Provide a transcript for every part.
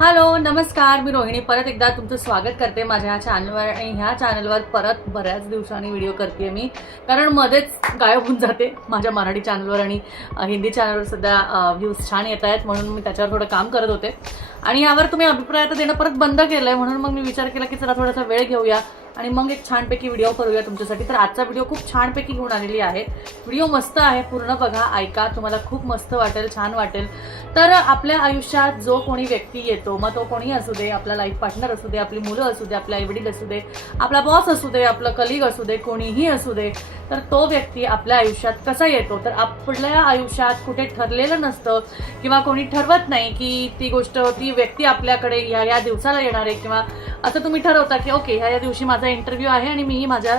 Hello नमस्कार, मी रोहिणी परत एकदा तुमचं स्वागत करते माझ्या चॅनलवर. आणि ह्या चॅनलवर परत बऱ्याच दिवसांनी व्हिडिओ करते मी, कारण मध्येच गायब होऊन जाते माझ्या मराठी चॅनलवर. आणि हिंदी चॅनलवर सध्या व्ह्यूज छान येत आहेत, म्हणून मी त्याच्यावर थोडं काम करत होते. आणि यावर तुम्ही अभिप्राय आता देणं परत बंद केलं आहे, म्हणून मग मी विचार केला की चला थोडासा वेळ घेऊया आणि मग एक छानपैकी व्हिडिओ करूया तुमच्यासाठी. तर आजचा व्हिडिओ खूप छानपैकी घेऊन आलेली आहे. व्हिडिओ मस्त आहे, पूर्ण बघा, ऐका, तुम्हाला खूप मस्त वाटेल, छान वाटेल. तर आपल्या आयुष्यात जो कोणी व्यक्ती येतो, मग तो कोणी असू दे, आपला लाईफ पार्टनर असू दे, आपली मुलं असू दे, आपले आईवडील असू दे, आपला बॉस असू दे, आपलं कलिग असू दे, कोणीही असू दे, तर तो व्यक्ती आपल्या आयुष्यात कसा येतो. तर आपल्या आयुष्यात कुठे ठरलेलं नसतं किंवा कोणी ठरवत नाही की ती व्यक्ती आपल्याकडे या दिवसाला येणार आहे, किंवा असं तुम्ही ठरवता की ओके ह्या दिवशी माझा इंटरव्ह्यू आहे आणि मीही माझ्या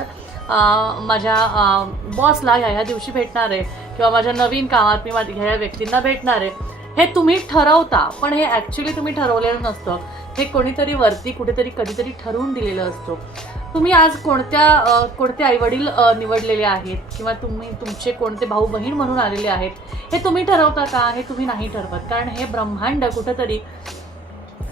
बॉसला ह्या दिवशी भेटणार आहे, किंवा माझ्या नवीन कामात मी ह्या व्यक्तींना भेटणार आहे. हे तुम्ही ठरवता, पण हे ॲक्च्युली तुम्ही ठरवलेलं नसतं. हे कोणीतरी वरती कुठेतरी कधीतरी ठरवून दिलेलं असतं. तुम्ही आज कोणते आईवडील निवडलेले आहेत, किंवा तुमचे कोणते भाऊ बहीण म्हणून आलेले आहेत, हे तुम्ही ठरवता का? हे तुम्ही नाही ठरवत. कारण हे ब्रह्मांड कुठेतरी,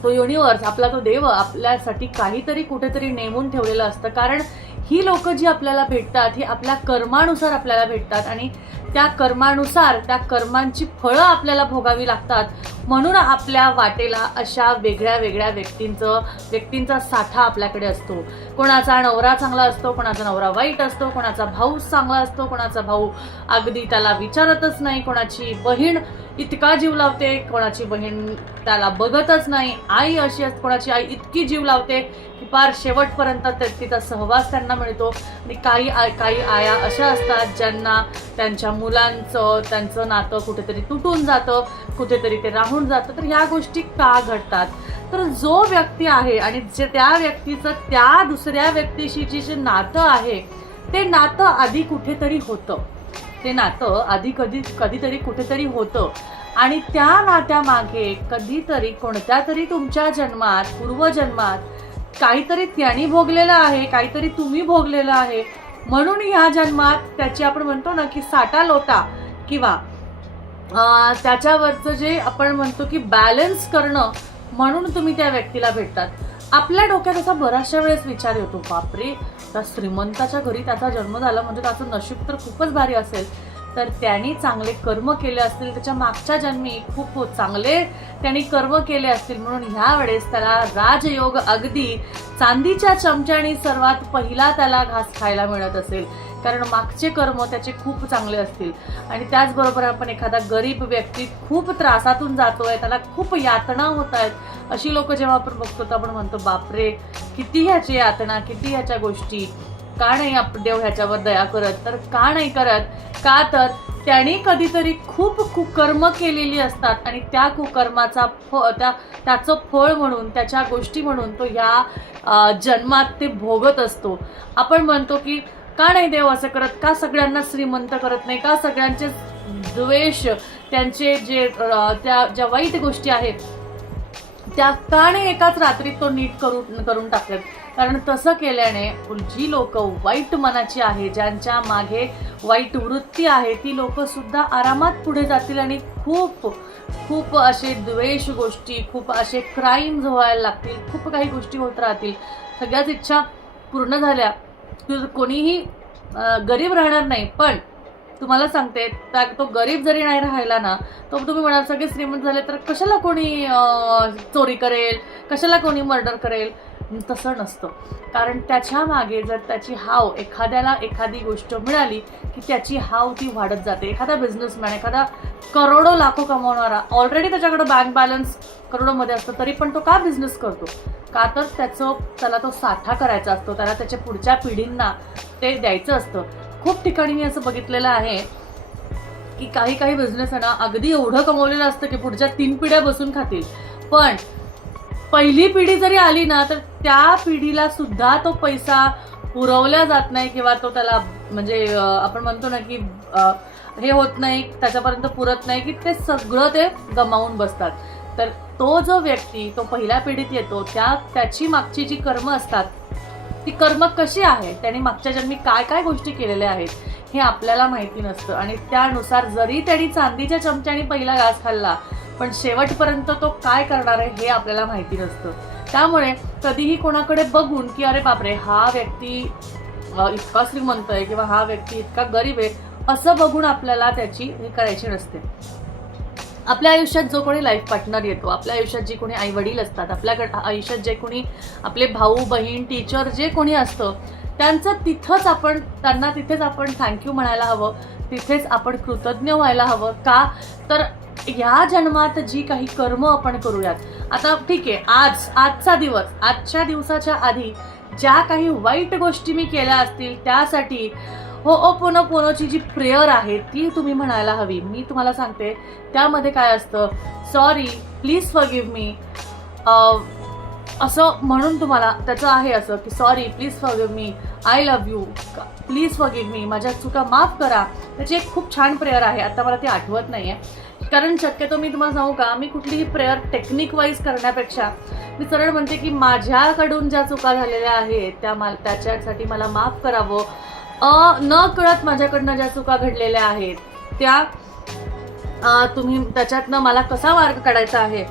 तो युनिवर्स, आपला तो देव आपल्यासाठी काहीतरी कुठेतरी नेमून ठेवलेलं असतं. कारण ही लोक जी आपल्याला भेटतात, ही आपल्या कर्मानुसार आपल्याला भेटतात, आणि त्या कर्मानुसार त्या कर्मांची फळं आपल्याला भोगावी लागतात. म्हणून आपल्या वाटेला अशा वेगळ्या वेगळ्या व्यक्तींचा साठा आपल्याकडे असतो. कोणाचा नवरा चांगला असतो, कोणाचा नवरा वाईट असतो, कोणाचा भाऊ चांगला असतो, कोणाचा भाऊ अगदी त्याला विचारतच नाही, कोणाची बहीण इतका जीव लावते, कोणाची बहीण त्याला बघतच नाही, आई अशी असते, कोणाची आई इतकी जीव लावते की फार शेवटपर्यंत तिचा सहवास त्यांना मिळतो. आणि काही आया अशा असतात ज्यांना त्यांच्या त्यांचं नातं कुठेतरी तुटून जातं, कुठेतरी ते राहून जातं. तर ह्या गोष्टी का घडतात? तर जो व्यक्ती आहे आणि त्या व्यक्तीचं त्या दुसऱ्या व्यक्तीशी जे नातं आहे, ते नातं आधी कुठेतरी होतं. ते नातं आधी कधीतरी कुठेतरी होतं, आणि त्या नात्यामागे कधीतरी कोणत्या तरी तुमच्या जन्मात, पूर्वजन्मात काहीतरी त्यांनी भोगलेलं आहे, काहीतरी तुम्ही भोगलेलं आहे. म्हणून ह्या जन्मात त्याची आपण म्हणतो ना की साठा लोटा, किंवा त्याच्यावरचं जे आपण म्हणतो की बॅलन्स करणं, म्हणून तुम्ही त्या व्यक्तीला भेटतात. आपल्या डोक्यात असा बऱ्याचशा वेळेस विचार येतो, बापरे, त्या श्रीमंताच्या घरी त्याचा जन्म झाला म्हणजे त्याचं नशीब तर खूपच भारी असेल. तर त्यांनी चांगले कर्म केले असतील, त्याच्या मागच्या जन्मी खूप चांगले त्यांनी कर्म केले असतील, म्हणून ह्या वेळेस त्याला राजयोग अगदी चांदीच्या चमच्याने सर्वात पहिला त्याला घास खायला मिळत असेल, कारण मागचे कर्म त्याचे खूप चांगले असतील. आणि त्याचबरोबर आपण एखादा गरीब व्यक्ती खूप त्रासातून जातोय, त्याला खूप यातना होत आहेत, अशी लोक जेव्हा आपण बघतो तर आपण म्हणतो, बापरे, किती ह्याची यातना, किती ह्याच्या गोष्टी, का नाही देव ह्याच्यावर दया करत? तर का नाही करत? का तर त्याने कधीतरी खूप कुकर्म केलेली असतात, आणि त्या कुकर्माचा त्याचं फळ म्हणून, त्याच्या गोष्टी म्हणून तो ह्या जन्मात ते भोगत असतो. आपण म्हणतो की का नाही देव असं करत? का सगळ्यांना श्रीमंत करत नाही? का सगळ्यांचे द्वेष, त्यांचे त्या ज्या वाईट गोष्टी आहेत त्या का नाही एकाच रात्रीत तो नीट करून टाकतात? कारण तसं केल्याने जी लोक वाईट मनाची आहे, ज्यांच्या मागे वाईट वृत्ती आहे, ती लोक सुद्धा आरामात पुढे जातील, आणि खूप खूप असे द्वेष गोष्टी, खूप असे क्राईम्स व्हायला लागतील, खूप काही गोष्टी होत राहतील. सगळ्याच इच्छा पूर्ण झाल्या कोणीही गरीब राहणार नाही. पण तुम्हाला सांगते, तो गरीब जरी नाही राहिला ना, तो तुम्ही म्हणाल सगळे श्रीमंत झाले तर कशाला कोणी चोरी करेल, कशाला कोणी मर्डर करेल? तसं नसतं. कारण त्याच्या मागे जर त्याची हाव, एखाद्याला एखादी गोष्ट मिळाली की त्याची हाव ती वाढत जाते. एखादा बिझनेसमॅन, एखादा करोडो लाखो कमवणारा, ऑलरेडी त्याच्याकडे बँक बॅलन्स करोडोमध्ये असतं, तरी पण तो का बिझनेस करतो? का तर त्याला तो साठा करायचा असतो, त्याला त्याच्या पुढच्या पिढींना ते द्यायचं असतं. खूप ठिकाणी मी असं बघितलेलं आहे की काही बिझनेस आहे ना, अगदी एवढं कमवलेलं असतं की पुढच्या 3 पिढ्या बसून खातील, पण पहिली पिढी जरी आली ना, तर त्या पिढीला सुद्धा तो पैसा पुरवल्या जात नाही, किंवा तो त्याला म्हणजे आपण म्हणतो ना की हे होत नाही, त्याच्यापर्यंत पुरत नाही, की ते सगळं ते गमावून बसतात. तर तो जो व्यक्ती तो पहिल्या पिढीत येतो, त्याची मागची जी कर्म असतात, ती कर्म कशी आहे, त्याने मागच्या जन्मी काय काय गोष्टी केलेल्या आहेत, हे आपल्याला माहिती नसतं. आणि त्यानुसार जरी त्यांनी चांदीच्या चमच्याने पहिला घास खाल्ला, पण शेवटपर्यंत तो काय करणार आहे हे आपल्याला माहिती नसतं. त्यामुळे कधीही कोणाकडे बघून की अरे बापरे हा व्यक्ती इतका श्रीमंत आहे किंवा हा व्यक्ती इतका गरीब आहे असं बघून आपल्याला त्याची हे करायची नसते. आपल्या आयुष्यात जो कोणी लाईफ पार्टनर येतो, आपल्या आयुष्यात जे कोणी आई वडील असतात, आपल्या आयुष्यात जे कोणी आपले भाऊ बहीण टीचर जे कोणी असतं त्यांना तिथेच आपण थँक्यू म्हणायला हवं, तिथेच आपण कृतज्ञ व्हायला हवं. का तर ह्या जन्मात जी काही कर्म आपण करूयात, आता ठीक आहे आजचा दिवस, आजच्या दिवसाच्या आधी ज्या काही वाईट गोष्टी मी केल्या असतील त्यासाठी होओपोनोपोनोची जी प्रेयर आहे ती तुम्ही म्हणायला हवी. मी तुम्हाला सांगते त्यामध्ये काय असतं, सॉरी प्लीज फॉरगिव्ह मी असं म्हणून तुम्हाला त्याचं आहे असं की sorry please forgive me, I love you, please forgive me, माझ्या चुका माफ करा. त्याची एक खूप छान प्रेयर आहे, आता मला ती आठवत नाहीये. कारण शक्यतो मी तुम्हाला सांगू का, मी कुठलीही प्रेयर टेक्निक वाईज करण्यापेक्षा मी सरळ म्हणते की माझ्याकडून ज्या चुका झालेल्या आहेत त्याच्यासाठी मला माफ करावं. न कळत माझ्याकडनं ज्या चुका घडलेल्या आहेत त्या तुम्ही त्याच्यातनं मला कसा मार्ग काढायचा आहे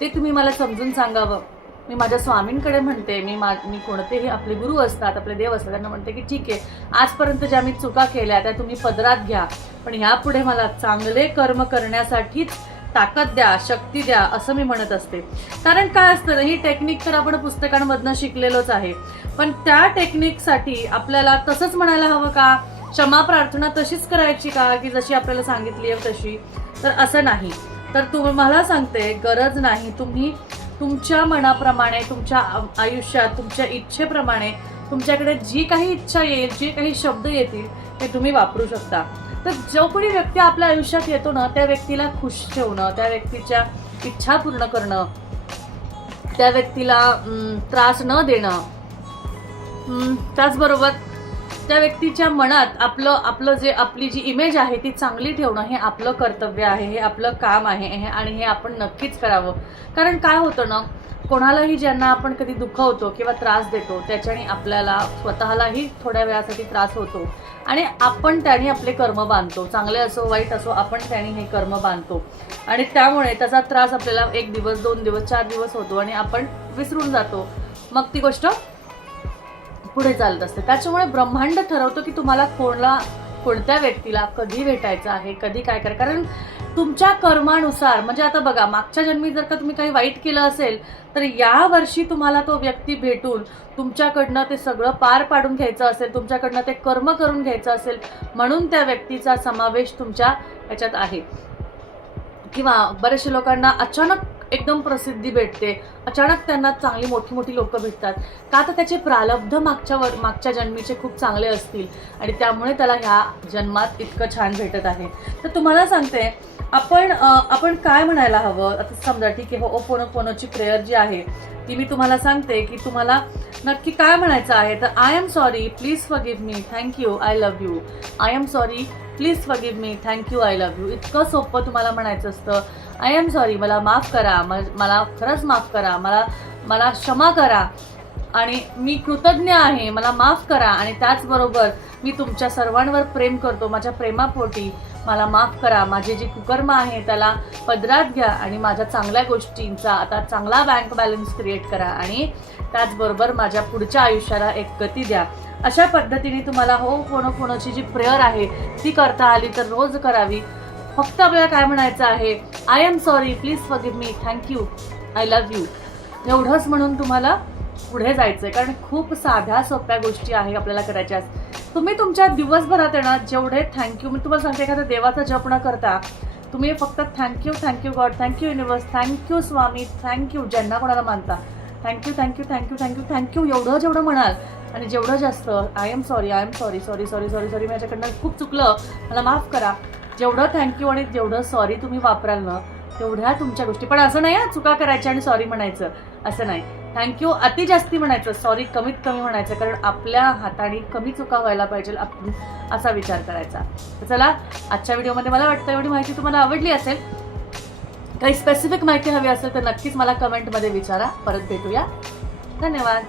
ते तुम्ही मला समजून सांगावं. मी माझ्या स्वामींकडे म्हणते, मी कोणतेही आपले गुरु असतात, आपले देव असतात, त्यांना म्हणते की ठीक आहे आजपर्यंत ज्या मी चुका केल्या त्या तुम्ही पदरात घ्या, पण ह्यापुढे मला चांगले कर्म करण्यासाठीच ताकद द्या, शक्ती द्या असं मी म्हणत असते. कारण काय असतं ही टेक्निक तर आपण पुस्तकांमधनं शिकलेलोच आहे, पण त्या टेक्निकसाठी आपल्याला तसंच म्हणायला हवं का, क्षमा प्रार्थना तशीच करायची का की जशी आपल्याला सांगितली आहे तशी, तर असं नाही. तर तुम्हाला सांगते गरज नाही, तुम्ही तुमच्या मनाप्रमाणे, तुमच्या आयुष्यात तुमच्या इच्छेप्रमाणे तुमच्याकडे जी काही इच्छा येईल, जे काही शब्द येतील ते तुम्ही वापरू शकता. तर जो कोणी व्यक्ती आपल्या आयुष्यात येतो ना त्या व्यक्तीला खुश ठेवणं, त्या व्यक्तीच्या इच्छा पूर्ण करणं, त्या व्यक्तीला त्रास न देणं, त्याचबरोबर त्या व्यक्तीच्या मनात आपलं जे आपली जी इमेज आहे ती चांगली ठेवणं हे आपलं कर्तव्य आहे, हे आपलं काम आहे आणि हे आपण नक्कीच करावं. कारण काय होतं ना, कोणालाही ज्यांना आपण कधी दुखवतो किंवा त्रास देतो त्याच्याने आपल्याला स्वतःलाही थोड्या वेळासाठी त्रास होतो आणि आपण त्याने आपले कर्म बांधतो, चांगले असो वाईट असो आपण त्याने हे कर्म बांधतो आणि त्यामुळे त्याचा त्रास आपल्याला 1 दिवस 2 दिवस 4 दिवस होतो आणि आपण विसरून जातो, मग ती गोष्ट पुढे चालत असते. त्याच्यामुळे ब्रह्मांड ठरवतो की तुम्हाला कोणत्या व्यक्तीला कधी भेटायचं आहे, कधी काय करायचं. कारण तुमच्या कर्मानुसार, म्हणजे आता बघा मागच्या जन्मी जर का तुम्ही काही वाईट केलं असेल तर या वर्षी तुम्हाला तो व्यक्ती भेटून तुमच्याकडनं ते सगळं पार पाडून घ्यायचं असेल, तुमच्याकडनं ते कर्म करून घ्यायचं असेल म्हणून त्या व्यक्तीचा समावेश तुमच्या ह्याच्यात आहे. किंवा बऱ्याचशा लोकांना अचानक एकदम प्रसिद्धी भेटते, अचानक त्यांना चांगली मोठी मोठी लोक भेटतात का, तर त्याचे प्रारब्ध मागच्या जन्मीचे खूप चांगले असतील आणि त्यामुळे त्याला ह्या जन्मात इतकं छान भेटत आहे. तर तुम्हाला सांगते आपण काय म्हणायला हवं. आता समजा ठीक आहे होओपोनोपोनोची प्रेयर जी आहे ती मी तुम्हाला सांगते की तुम्हाला नक्की काय म्हणायचं आहे. तर I am sorry please forgive me, thank you, I love you. I am sorry please forgive me, thank you, I love you. इतकं सोपं तुम्हाला म्हणायचं असतं. आय एम सॉरी, मला माफ करा, मला खरंच माफ करा, मला क्षमा करा आणि मी कृतज्ञ आहे, मला माफ करा. आणि त्याचबरोबर मी तुमच्या सर्वांवर प्रेम करतो, माझ्या प्रेमापोटी मला माफ करा, माझी जी कुकर्म आहे त्याला पदरात घ्या आणि माझ्या चांगल्या गोष्टींचा आता चांगला बँक बॅलन्स क्रिएट करा आणि त्याचबरोबर माझ्या पुढच्या आयुष्याला एक गती द्या. अशा पद्धतीने तुम्हाला होओपोनोपोनोची जी प्रेयर आहे ती करता आली तर रोज करावी. फक्त आपल्याला काय म्हणायचं आहे, I am sorry please forgive me, thank you, I love you, एवढंच म्हणून तुम्हाला पुढे जायचंय. कारण खूप साध्या सोप्या गोष्टी आहे आपल्याला करायच्या. तुम्ही तुमच्या दिवसभरात येणार जेवढे थँक्यू, मी तुम्हाला सांगते एखाद्या देवाचा जप न करता तुम्ही फक्त thank you, thank you God, thank you universe, thank you Swami, thank you ज्यांना कोणाला मानता, thank you thank you thank you thank you thank you एवढं जेवढं म्हणाल आणि जेवढं जास्त I am sorry sorry sorry sorry sorry माझ्याकडनं खूप चुकलं, मला माफ करा, जेवढं थँक्यू आणि जेवढं सॉरी तुम्ही वापराल ना तेवढ्या तुमच्या गोष्टी. पण असं नाही चुका करायच्या आणि सॉरी म्हणायचं, असं नाही. थँक्यू अति जास्ती म्हणायचं, सॉरी कमीत कमी म्हणायचं. कारण आपल्या हाताने कमी चुका व्हायला पाहिजे आपण असा विचार करायचा. तर चला आजच्या व्हिडिओमध्ये मला वाटतं एवढी माहिती तुम्हाला आवडली असेल. काही स्पेसिफिक माहिती हवी असेल तर नक्कीच मला कमेंटमध्ये विचारा. परत भेटूया. धन्यवाद.